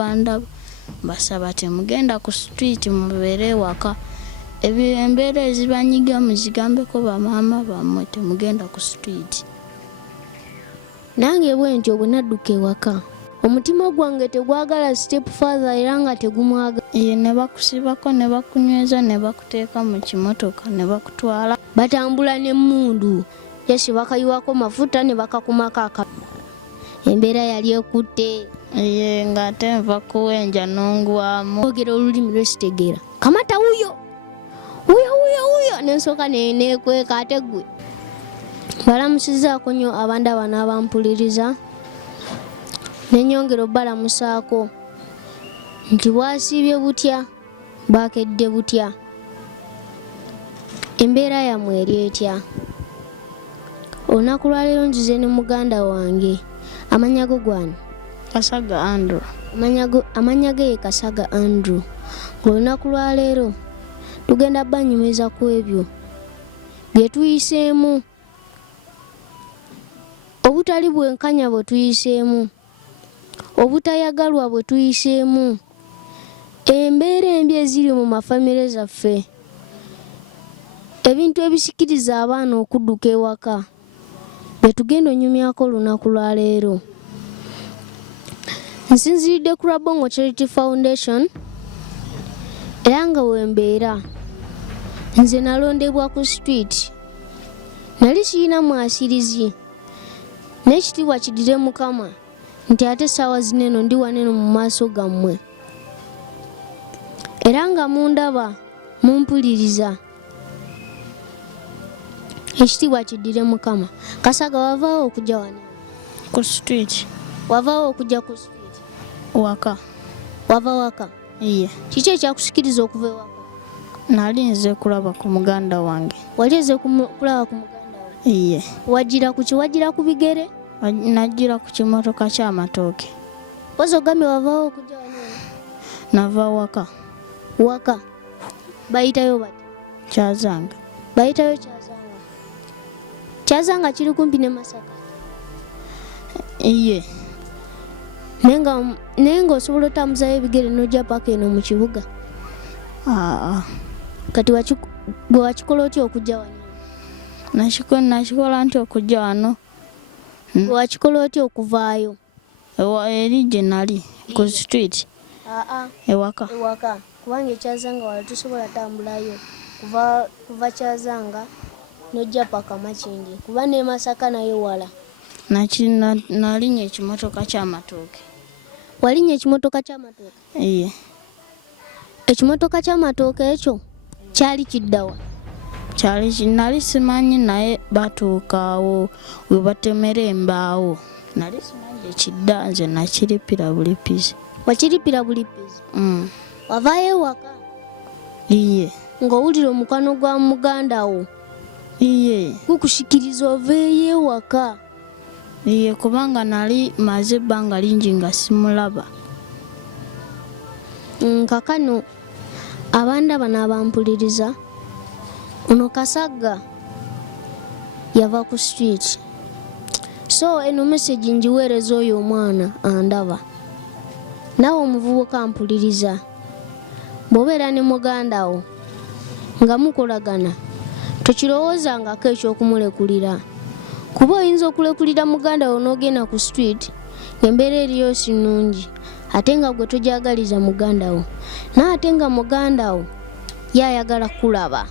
bandaba basaba temugenda ku street mubeere waka. Embeera ezibanyiga muzigambeko bamaama bammwe temugenda ku street. Nange bwentyo bwe nadduka ewaka omutima gwange tegwagala step further era nga tegumwaga. Ne bakusibako ne bakunyweza ne bakuteeka mu kimotoka ne bakutwala. Batambula n'emmundu yesi bakayiwako mafuta ne bakakumako akapa. Embeera yali ekutte. Ng'ate nva kuwenja n'ongwamu. Ogera olulimi lwesitegeera. Kamata wuyo nensooka neekweka ate ggwe. Balamusizaako nnyo abandaba n'abampuliriza. Nenyongera obbalamusaako nti bwasiibye butya baakedde butya. Embeera yammwe eri etya? Olunaku lwaleero nzize ne muganda wange. Amannya go gwani? Kasaga Andrew. Amannya ge Kasaga Andrew. Olunaku lwaleero tugenda banyumiza ku ebyo bye tuyiseemu. Obutali bwenkanya bwe tuyiseemu. Obutayagalwa bwe tuyiseemu. Embeera embi eziri mu mafamire zaffe. Ebintu ebisikiriza abaana okudduka ewaka bye tugenda onyumyako olunaku lwaleero. Nsinziridde ku Rabongo Charity Foundation era nga wembeera nze nalondebwa ku street. Nali siyina mwasirizi n'ekitiibwa kidire Mukama nti ate essaawa zineno ndi waneno mu maaso gammwe era nga mundaba mumpuliriza. Ekitiibwa kidire Mukama. Kasaga wavaawo okujja wano Ku street. Wavaawo okujja ku street? Waka. Wava waka? Kiki ekyakusikiriza okuva ewaka? Nali nze kulaba ku muganda wange. Wali nze kulaba ku muganda wo? Wajjira ku ki? Wajjira ku bigere? Najjira ku kimotoka ky'amatooke. Pozi ogambye wavaawo okujja wano? Nava waka. Waka. Bayitayo bati? Kyazanga. Bayitayo Kyazanga. Kyazanga kiri kumpi ne Masaka? Naye ng'osobola otambuzayo ebigere n'ojja paka eno mu kibuga? Kati gwe wakikola otya okujja wano? Nakikola ntya okujja wano? Wakikola otya okuvaayo? Eri gye nali ku street. Ewaka. Kubanga Kyazanga wala tusobola tambulayo kuva Kyazanga n'ojja paka Makindi kuba ne Masaka nayo wala. Nalinnya ekimotoka ky'amatooke. Walinnya ekimotoka ky'amatooke? Ekimotoka ky'amatooke ekyo kyali kiddawa? Nali simanyi naye batuukaawo we batemera embaawo. Nali simanyi ekidda nze nakiripira bulipizi. Wakiripira bulipizi? Wavaayo ewaka? Ng'owulira omukwano gwa muganda wo? Gukusikiriza oveeyo ewaka? Kubanga nali maze ebbanga lingi nga simulaba. Kakano abandaba n'abampuliriza ono Kasaga yava ku street. So eno message njiweereza oyo omwana andaba. Nawe omuvubuka mpuliriza. Bw'obeera ne muganda wo nga mukolagana tokirowoozangako eky'okumulekulira. Kuba oyinza okulekulira muganda wo n'ogenda ku street ng'embeera eriyo si nnungi ate nga gwe togyagaliza muganda wo. Naye ate nga muganda wo yayagala kulaba.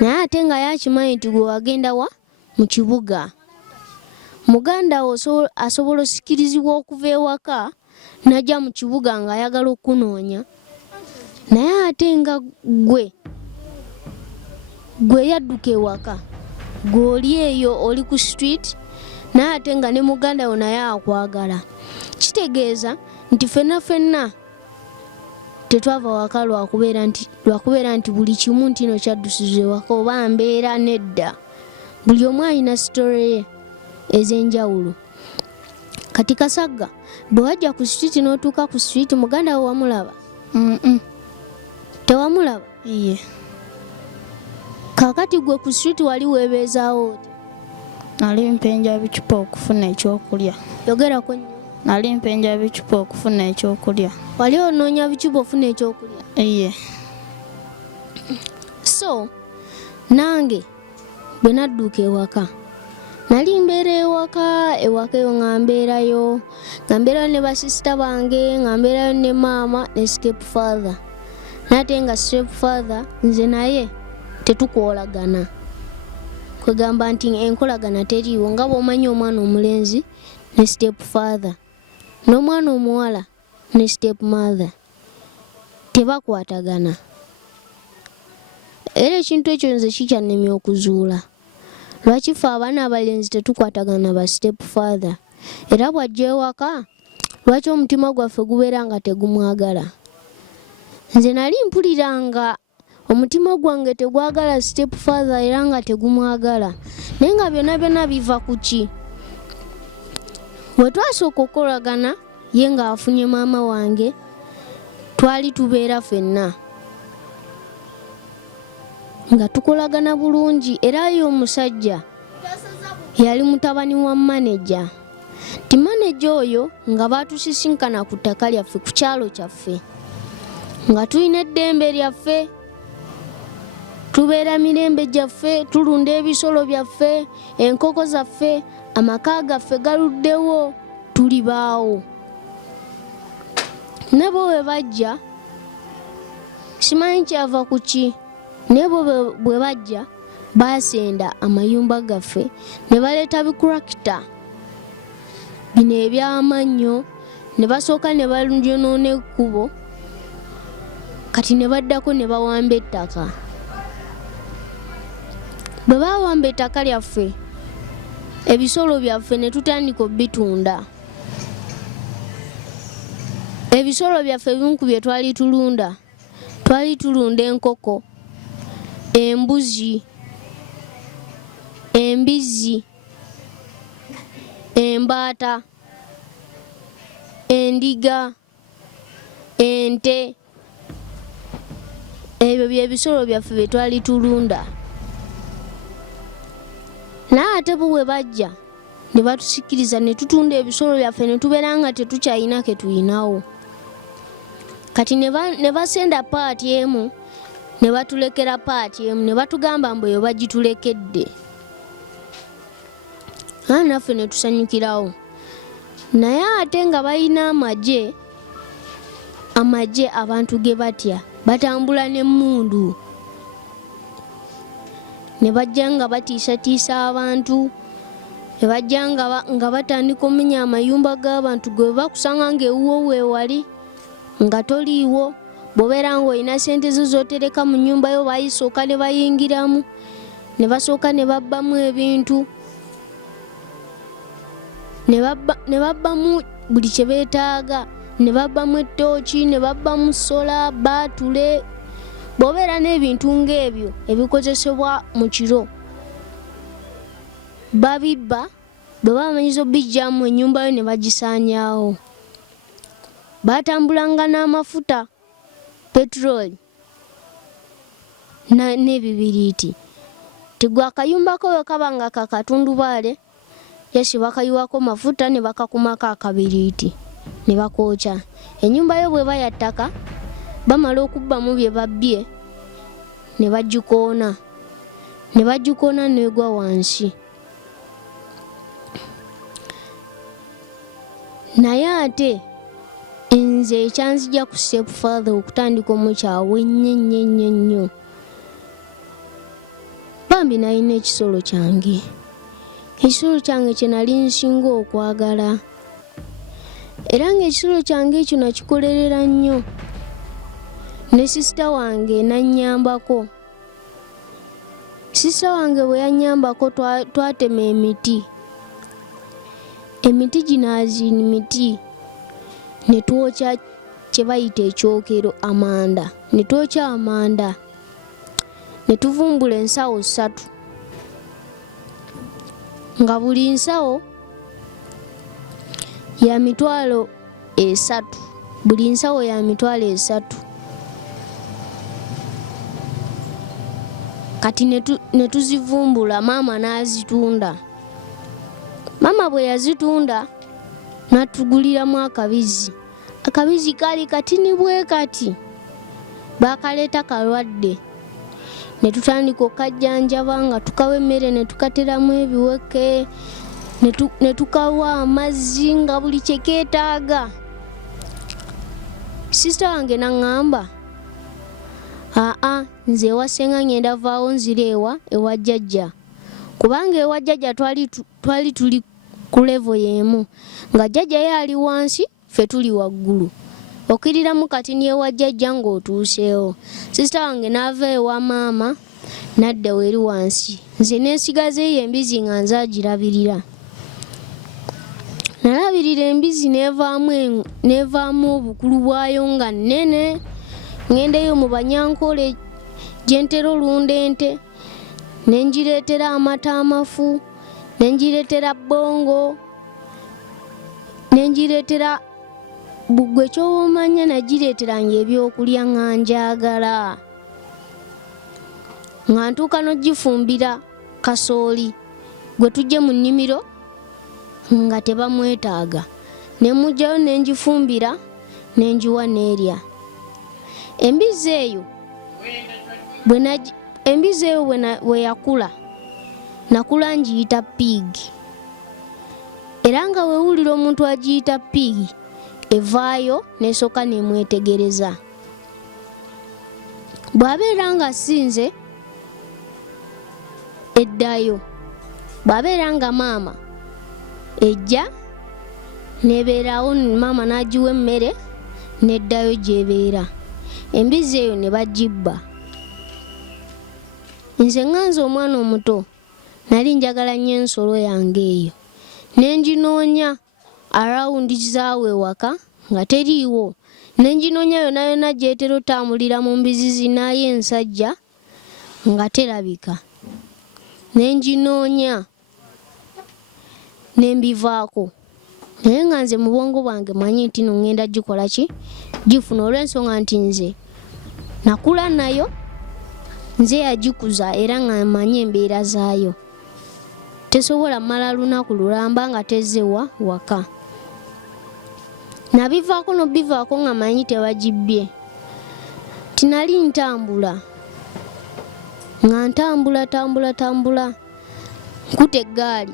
Naye ate nga yakimanyi nti gwe wagenda wa mu kibuga. Muganda wo asobola osikirizibwa okuva ewaka n'ajja mu kibuga ng'ayagala okunoonya. Naye ate nga gwe yadduka ewaka. Gw'oli eyo oli ku street naye ate nga ne muganda wo naye akwagala. Kitegeeza nti ffenna tetwava waka lwakubeera nti buli kimu ntino kyaddusiza ewaka oba mbeera nedda. Buli omu alina story ye ez'enjawulo. Kati Kasaga bwe wajja ku street n'otuuka ku street muganda wo wamulaba? Tewamulaba? Kakati gwe ku street wali weebeezaawo oti? Nali mpenja bicupa okufuna ekyokulya. Yogerako nnyo. nali mpenja bicupa okufuna ekyokulya. Wali onoonya bicupa ofuna ekyokulya? Iye. So nange bwe nadduka ewaka nali mbeera ewaka eyo nga mbeerayo ne basisita bange, nga mbeerayo ne maama ne step father. Nate nga step father nze naye tetukoolagana, kwegamba nti enkolagana teriiwo. Nga bw'omanyi omwana omulenzi ne step father n'omwana omuwala ne step mother tebakwatagana. Era ekintu ekyo nze kikyannemye okuzuula. Lwaki ffe abaana abalenzi tetukwatagana ba step father? Era bw'ajja ewaka lwaki omutima gwaffe gubeera nga tegumwagala? Nze nali mpuliranga omutima gwange tegwagala step father era nga tegumwagala. Naye nga byonna biva ku ki? Bwe twasooka okukolagana ye nga afunye maama wange, twali tubeera ffenna nga tukolagana bulungi. Era ye omusajja yali mutabani wa maneja. Ti maneja oyo nga baatusisinkana ku ttaka lyaffe ku kyalo kyaffe, nga tulina eddembe lyaffe, tubeera mirembe gyaffe, tulunda ebisolo byaffe, enkoko zaffe, amaka gaffe galuddewo, tuli baawo. Nebo bwe bajja simanyi kyava ku ki, nebo bwe bajja baasenda amayumba gaffe ne baleeta bikurakita bino eby'amannyo, ne basooka ne balyonoona ekkubo, kati ne baddako ne bawamba ettaka. Bwe baawamba ettaka lyaffe, ebisolo byaffe ne tutandika obbitunda. Ebisolo byaffe ebimu ku bye twali tulunda enkoko, embuzi, embizzi, embaata, endiga, ente. Ebyo bye bisolo byaffe bye twali tulunda. Naye ate bo bwe bajja ne batusikiriza ne tutunda ebisolo byaffe ne tubeera nga tetukyalina ke tuyinawo. Kati ne basenda paati emu ne batulekera paati emu ne batugamba mbu eyo bagitulekedde. Naffe ne tusanyukirawo. Naye ate nga balina amagye abantu ge batya, batambula n'emmundu. Ne bajja nga batiisatiisa abantu, ne bajja nga batandika omenya amayumba g'abantu gwe bakusanga ng'ewuwo weewali nga toliiwo. Bw'obeera ng'olina ssente zo z'otereka mu nnyumba yo, bayisooka ne bayingiramu ne basooka ne babbamu ebintu, ne babbamu buli kye beetaaga, ne babbamu ettooki, ne babbamu sola, baatule. Bw'obeera n'ebintu ng'ebyo ebikozesebwa mu kiro babibba, bwe bamanyiza obbijjamu ennyumba yo ne bagisaanyaawo. Baatambulanga n'amafuta, petroli n'ebibiriiti. Tigwe akayumba ko bwe kaba nga kakatundubaale, yesi bakayiwako mafuta ne bakakumako akabiriiti ne bakookya. Ennyumba yo bwe bayattaka, bamala okubbamu bye babbye ne bagikoona n'egwa wansi. Naye ate nze ekyanzija ku step father okutandika omukyawe nnyo, bambi nalina ekisolo kyange. Ekisolo kyange kye nali nsinga okwagala, era ng'ekisolo kyange ekyo nakikolerera nnyo. Ne sisita wange nannyambako. Sisita wange bwe yannyambako twatema emiti. Emiti ginaaziini miti ne twokya kye bayita ekyokero, amanda. Ne twokya amanda ne tuvumbula ensawo 3, nga buli nsawo ya mitwalo 3, buli nsawo ya mitwalo 3. Kati ne tuzivumbula, maama n'azitunda. Maama bwe yazitunda natuguliramu akabizi. Akabizi kali katini bwe kati, bakaleeta kalwadde. Ne tutandika okajjanjaba nga tukawa emmere ne tukateramu ebiweke, ne tukawa amazzi nga buli kye keetaaga. Sisita wange n'aŋŋamba, nze ewa ssenga ngenda vaawo nzire ewa jjajja, kubanga ewa jjajja twali tuli ku levo y'emu, nga jjajja ye ali wansi, ffe tuli waggulu. Okiriramu katini ewa jjajja ng'otuuseewo. Sisita wange n'ava ewa maama n'adda weri wansi, nze neesigazeeyo embizi nga nzaagirabirira. Nalabirira embizi n'evaamu obukulu bwayo nga nnene. Ngendeyo mu Banyankole gye ntera olunda ente, ne ngireetera amata amafu, ne ngireetera bbongo, ne ngireetera bugwe ky'omanya, nagireeteranga ebyokulya nga njagala. Nga ntuuka n'ogifumbira kasooli gwe tujje mu nnimiro nga tebamwetaaga. Ne mugyayo ne ngifumbira ne ngiwa n'erya. Embizi eyo bwe yakula, nakula ngiyita pig. Era nga weewulira omuntu agiyita pig, evaayo n'esooka n'emwetegereza. Bw'abeera nga sinze, eddayo. Bw'abeera nga maama, ejja n'ebeerawo, maama n'agiwa emmere n'eddayo gy'ebeera. Embizi eyo ne bagibba. Nze nganze omwana omuto nali njagala nnyo ensolo yange eyo, ne nginoonya arawundi zaawe ewaka nga teriiwo. Ne nginoonya yonna yonna gy'etera otambulira mu mbizi zinaayo ensajja nga terabika. Ne nginoonya ne mbivaako. Naye nga nze mu bwongo bwange manyi nti no ŋŋenda gikola ki? Gifuna, olw'ensonga nti nze nakula nayo, nze yagikuza era nga manyi embeera zaayo. Tesobola mala lunaku lulamba nga tezze waka. Nabivaako n'obivaako nga manyi tebagibbye. Tinali ntambula, nga ntambula, nkuta eggaali,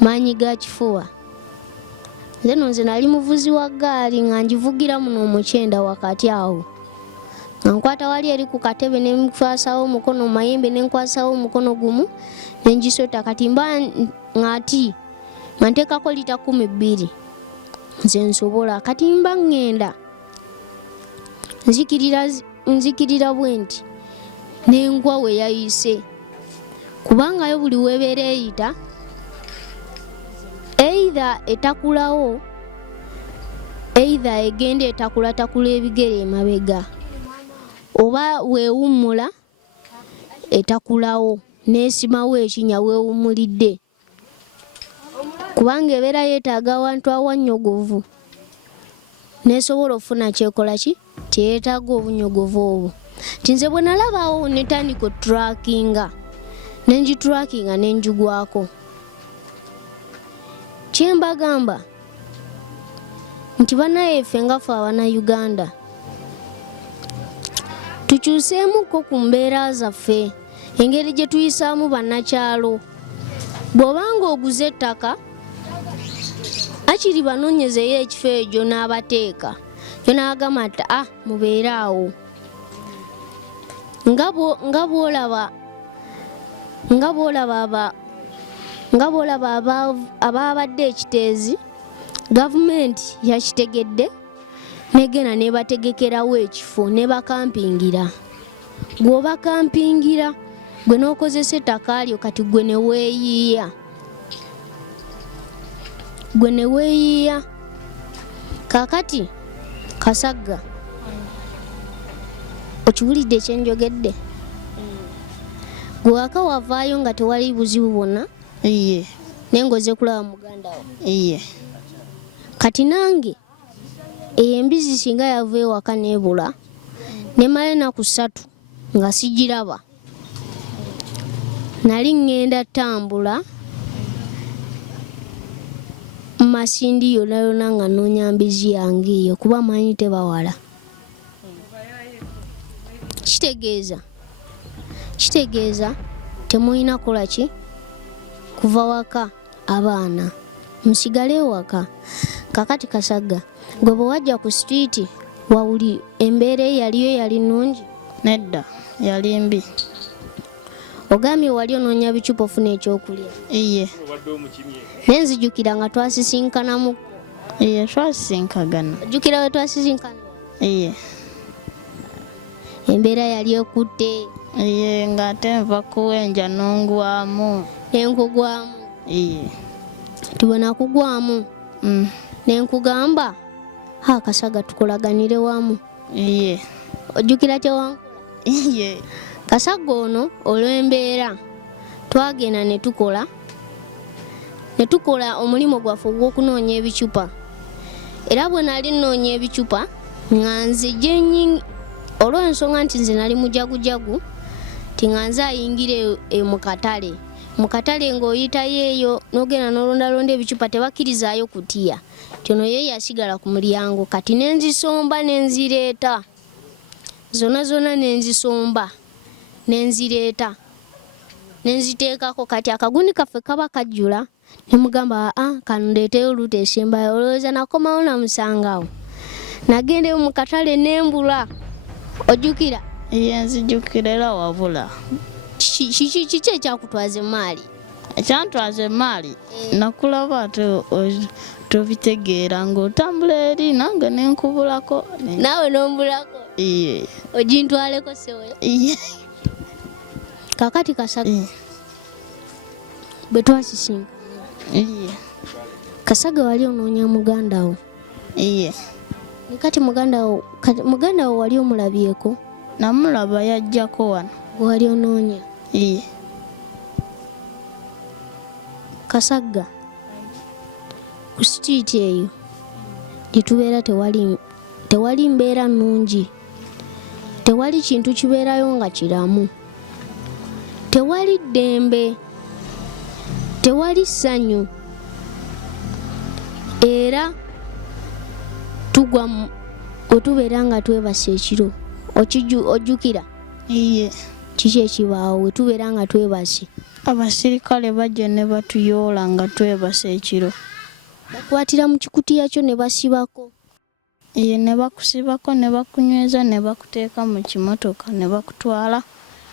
maanyi ga kifuba. Nze nali muvuzi wa ggaali nga ngivugira muno omukyenda wakati awo. Nga nkwata wali eri ku katebe ne nkwasawo omukono mayembe, ne nkwasawo omukono gumu ne ngisota. Kati mba ng'ati nga nteekako lita 12. Nze nsobola. Kati mba ngenda nzikirira bwe nti n'engwa we yayise. Kubangayo buli weebeera eyita, either etakulawo, either egenda etakula ebigere emabega, oba weewummula etakulawo n'esimawo ekinya weewummulidde. Kubanga ebeera yeetaaga awantu awannyogovu, n'esobola okufuna kyekola ki? Kyeyeetaaga obunnyogovu obwo. Nze bwe nalabawo ne ntandika oturakinga, ne ngiturakinga ne njigwako. Kye mbagamba nti bannaye ffe nga ffe Abanayuganda tukyuseemuko ku mbeera zaffe, engeri gye tuyisaamu bannakyalo. Bw'obanga oguze ettaka, akiri banoonyezeyo ekifo ekyo n'abateeka, yo n'agamba nti mubeere awo. Nga bw'olaba ababadde ekiteezi, gavumenti yakitegedde negenda nebategekerawo ekifo ne bakampingira. Gw'obakampingira gwe n'okozesa ettaka lyo, kati gwe ne weeyiiya. Kaakati Kasagga, okiwulidde kyenjogedde? Gwe waka wavaayo nga tewali buzibu bwonna? Iye. Nengoze kulaba muganda wo? Iye. Kati nange embizi singa yava ewaka n'ebula, nemala ennaku 3 nga sigiraba, nali ngenda tambula, Masindi yonna nga nnoonya mbizi yange eyo kuba manyi tebawala. Kitegeeza temulina kola ki kuva waka abaana musigale waka. Kakati Kasagga gwe bwe wajja ku street wawuli embeera eyaliyo yali nnungi? Nedda yali mbi. Ogambye wali onoonya bicupa ofuna ekyokulya? Iye. Nenzijukira nga twasisinkanamu. Iye twasisinkagana. Ojjukira we twasisinkana? Iye. Embeera yali ekutte. Iye ng'ate nva kuwenja n'ongwamu. Nenkugwamu? Iye. Tubona kugwamu. Nenkugamba Kasagga tukolaganire wamu. Iye. Ojjukira kyewankola? Iye. Kasagga ono olw'embeera twagenda ne tukola omulimo gwaffe ogw'okunoonya ebicupa. Era bwe nali nnoonya ebicupa nga nze gyennyini olw'ensonga nti nze nali mujagujagu ti nga nze ayingire mu katale. Mu katale ng'oyitayo eyo n'ogenda n'olondalonda ebicupa tebakkirizaayo kutiya. Kyono ye yasigala ku mulyango. Kati nenzisomba nenzireeta. Zonna nenzisomba nenzireeta. Nenziteekako kati akagundi kaffe kaba kajjula. Ne mugamba kano ndeeteyo oluuto esembayo. Olowooza nakomawo namusangawo. Nagendeyo mu katale nembula. Ojjukira? Iye nzijjukira era wabula. Kiki ekyakutwaza emaali? Ekyantwaza emaali nakulaba tobitegeera ng'otambula eri nange nenkubulako. Naawe nombulako? Iye. Ogintwaleko sewe? Iye. Kakati Kasagga bwe twasisinkana. Iye. Kasagga wali onoonya muganda wo? Iye. Kati muganda wo wali omulabyeko? Namulaba yajjako wano. Gwe wali onoonya? Iye. Kasagga ku street eyo gyetubeera tewali mbeera nnungi. Tewali kintu kibeerayo nga kiramu. Tewali ddembe. Tewali ssanyu. Era tugwa wetubeera nga twebase ekiro. Ojjukira? Iye. Kiki ekibaawo wetubeera nga twebase? Abasirikale bajja ne batuyoola nga twebase ekiro. Bakwatira mu kikutiya kyo ne basibako? Iye ne bakusibako ne bakunyweza ne bakuteeka mu kimotoka ne bakutwala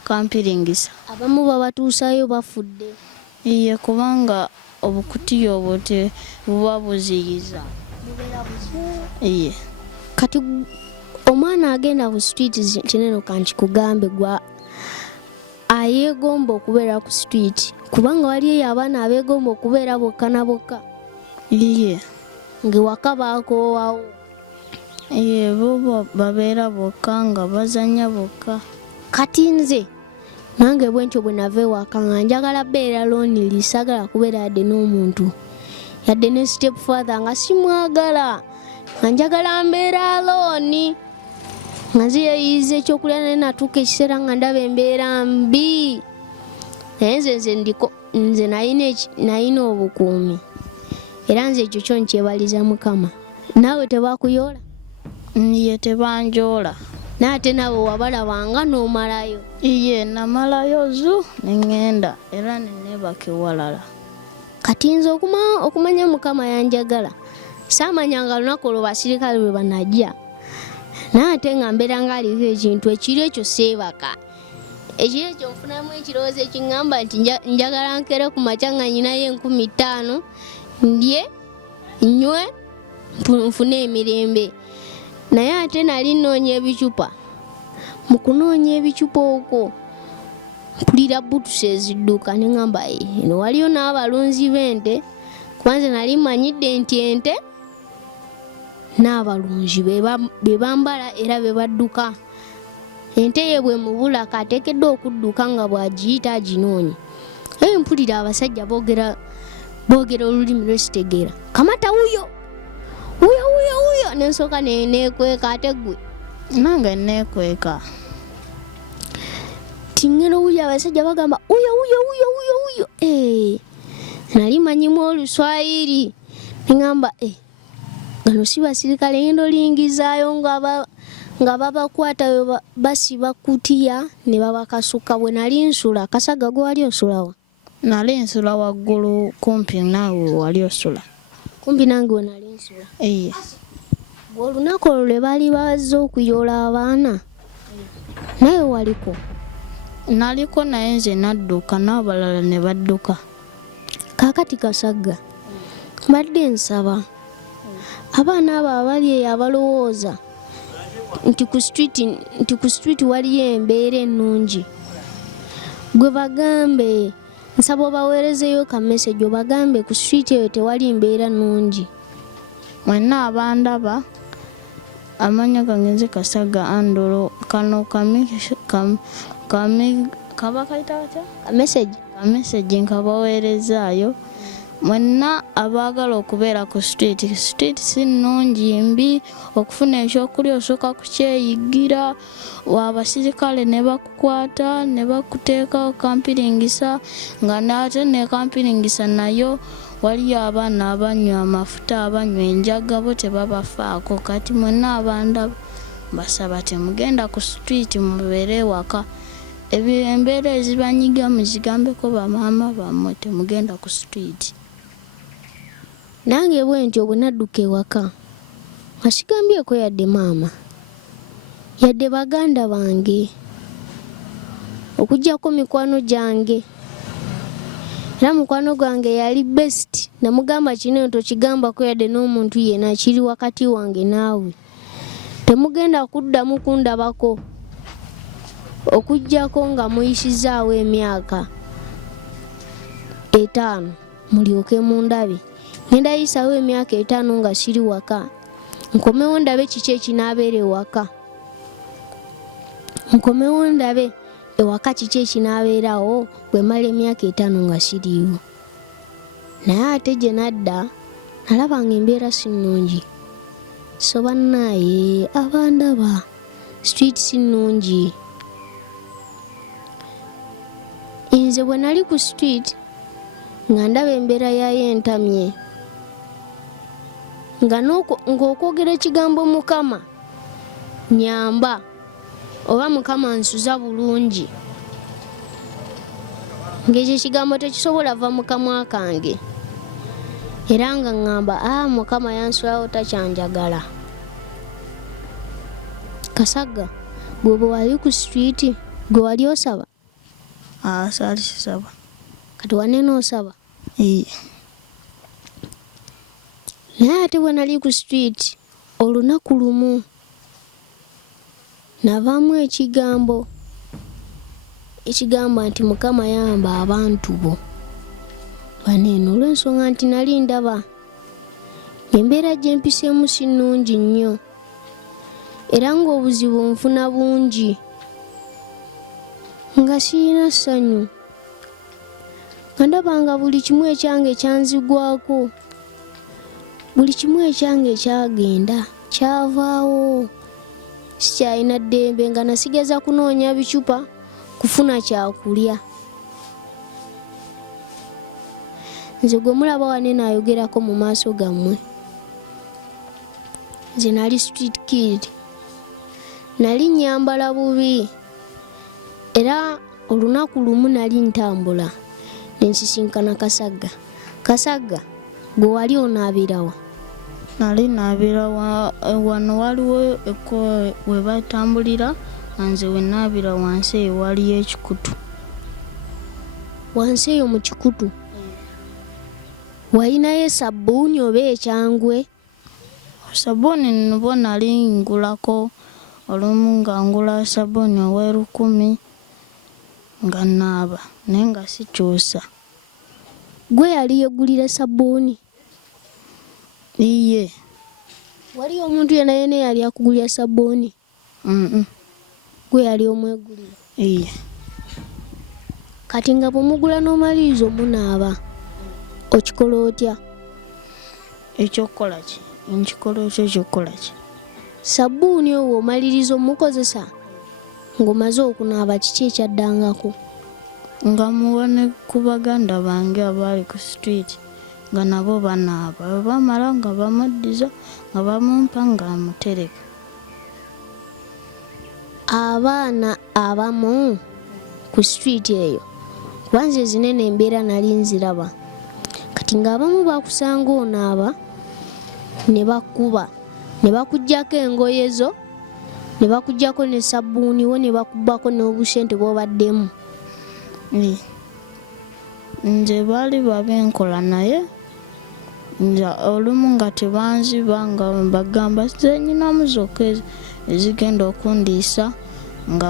kampiringisa. Abamu babatuusayo bafudde? Iye kubanga obukutiya obwo buba buziyiza. Iye. Kati omwana agenda ku street kinene kanti kugambe gwa ayeegomba okubeera ku street kubanga waliyo abaana abeegomba okubeera bokka na bokka. Iye. Ng'ewaka baakoowawo. Iye bo babeera bokka nga bazanya bokka. Kati nze nange bwentyo bwe nava ewaka nga njagala beera lonely, saagala kubeera yadde n'omuntu yadde ne step father nga simwagala nga njagala mbeera alone. Nga nziyeyiza ekyokulya naye natuuka ekiseera nga ndaba embeera mbi. Naye nze nayina obukuumi. Era nze ekyo kyo nkyebaliza Mukama. Naawe tebakuyoola? Iye tebanjoola. Naate naawe wabalabanga n'omalayo? Iye namalayo zu neŋŋenda era neneebaka ewalala. Kati nze okumanya Mukama yanjagala saamanyanga lunaku olwo basirikale bwe banajja. Naate nga mbeera ng'aliko ekintu ekiro ekyo seebaka. Ekiro ekyo nfunamu ekirowoozo ekiŋŋamba nti njagala nkere ku makya nga nyinayo 50,000 ndye nywe nfune emirembe. Naye ate nali nnoonya ebicupa. Mu kunoonya ebicupa okwo mpulira butusi ezidduka ne ŋŋamba eno waliyo n'abalunzi b'ente kuba nze nali mmanyidde nti ente n'abalunzi be bambala era be badduka. Ente ye bwe mubula kateekeddwa okudduka nga bw'agiyita aginoonya. Mpulira abasajja boogera olulimi lwesitegeera. Kamata wuyo nensooka neekweka ate ggwe. Nange neekweka. Tingera owulira abasajja bagamba wuyo. Nali manyimu Oluswayiri ngamba gano si basirikale ngendo lingizaayo nga babakwata basiba kutiya ne babakasuka. Bwe nali nsula Kasagga gwe wali osulawa? Nali nsula waggulu kumpi naawe wali osula. Kumpi nange we nali nsula? Bwe olunaku olwo lwe baali bazze okuyoola abaana naye waliko? Naliko naye nze nadduka n'abalala ne badduka. Kaakati Kasagga, mbadde nsaba abaana abo abali eyo abalowooza nti ku street waliyo embeera ennungi, gwe bagambe, nsaba obaweerezeyo ka message obagambe ku street eyo tewali mbeera nnungi. Mwenna abandaba, amanya gange nze Kasagga Andolo, kano kaba kayita batya? Kamesegi nkabaweerezaayo. Mwenna abaagala okubeera ku street si nnungi, mbi. Okufuna ekyokulya osooka kukyeyiggira, abasirikale ne bakukwata ne bakuteeka kampiringisa, nga n'ate ne kampiringisa nayo waliyo abaana abanywa amafuta, abanywa enjaga, bo tebabafaako. Kati mwenna abandaba basaba temugenda ku street, mubeere ewaka. Embeera ezibanyiga muzigambeko bamaama bammwe, temugenda ku street. Nange bwe ntyo bwe nadduka ewaka asigambyeko yadde maama yadde baganda bange okuggyako mikwano gyange, era mukwano gwange yali best. Namugamba kino tokigambako yadde n'omuntu yenna, kiri wakati wange naawe, temugenda kuddamu kundabako okuggyako nga muyisizaawo emyaka 5 mulyoke mundabe. Ngenda yisaawo emyaka 5 nga siri waka, nkomewo ndabe kiki ekinaabeera ewaka, nkomewo ndabe ewaka kiki ekinaabeerawo bwe mala emyaka 5 nga siriiwo. Naye ate gye nadda nalaba nga embeera si nnungi. So bannaaye abandaba, street si nnungi. Nze bwe nali ku street nga ndaba embeera yayo entamye, ng'okwogera ekigambo Mukama nyamba oba Mukama nsuza bulungi, ng'ekyo ekigambo tekisobola va mu kamwa kange, era nga ngamba Mukama yansulawo takyanjagala. Kasagga, gwe bwe wali ku street gwe wali osaba? Saali sisaba. Kati wanene osaba? Naye ate bwe nali ku street olunaku lumu navaamu ekigambo nti Mukama yamba abantu bo baneeno, olw'ensonga nti nali ndaba embeera gye mpiseemu si nnungi nnyo, era ng'obuzibu nfuna bungi, nga sirina ssanyu, nga ndaba nga buli kimu ekyange kyanzigwako, buli kimu ekyange kyagenda kyavaawo, sikyalina ddembe, nga nasigeza kunoonya bicupa kufuna kyakulya. Nze gwe mulaba wane nayogerako mu maaso gammwe, nze nali street kid, nali nyambala bubi, era olunaku lumu nali ntambula nensisinkana Kasagga. Kasagga, gwe wali onaabirawa? Nali naabira wano waliwo we batambulira, nze we naabira wansi eyo waliyo ekikutu. Wansi eyo mu kikutu walinayo sabbuuni oba ekyangwe? Sabbuuni nbo nali ngulako olumu, nga ngula sabbuuni ow'E10 nga naaba, naye nga sikyusa. Gwe yali yeggulira sabbuuni? Iye. Waliyo omuntu yenna yali akugulira sabbuuni? Gwe yali omwegulira? Iye. Kati nga bw'omugula n'omaliriza omunaaba okikola otya? Ekyokukola ki? Nkikola ekyo ekyokukola ki? Sabbuuni owo omaliriza omukozesa ng'omaze okunaaba, kiki ekyaddangako? Nga muwane ku baganda bange abaali ku street nga nabo banaaba, bwe bamala nga bamuddiza nga bamumpa nga amutereka. Abaana abamu ku street eyo kubanze zinene embeera nali nziraba kati ng'abamu bakusanga onaaba ne bakuba ne bakuggyako engoye zo ne bakuggyako ne sabbuuni wo ne bakubbako n'obusente bw'obaddemu. Nze baali babenkola naye nja olumu nga tebanziba nga bagamba ze nnyinamu zokka ezigenda okundiisa nga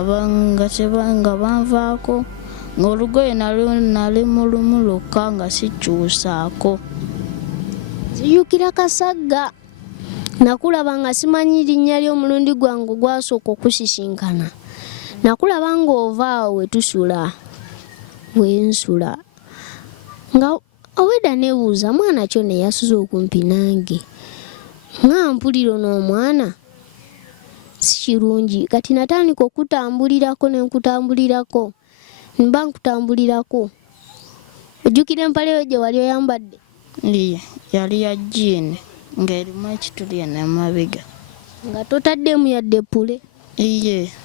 banvaako ng'olugoye nali mulumu lukka nga sikyusaako. Zijjukira Kasagga nakulaba nga simanyi linnya ly'omulundi gwange gwasooka okusisinkana. Nakulaba ng'ova awo wetusula wensula nga owedda neebuuza mwana kyo ne yasuza okumpi nange nga mpulira n'omwana si kirungi kati natandika okutambulirako ne nkutambulirako mba nkutambulirako. Ojjukira empale yo gye wali oyambadde? Yali ya jean ng'erimu ekituli eno emabega nga totaddemu yadde ppule.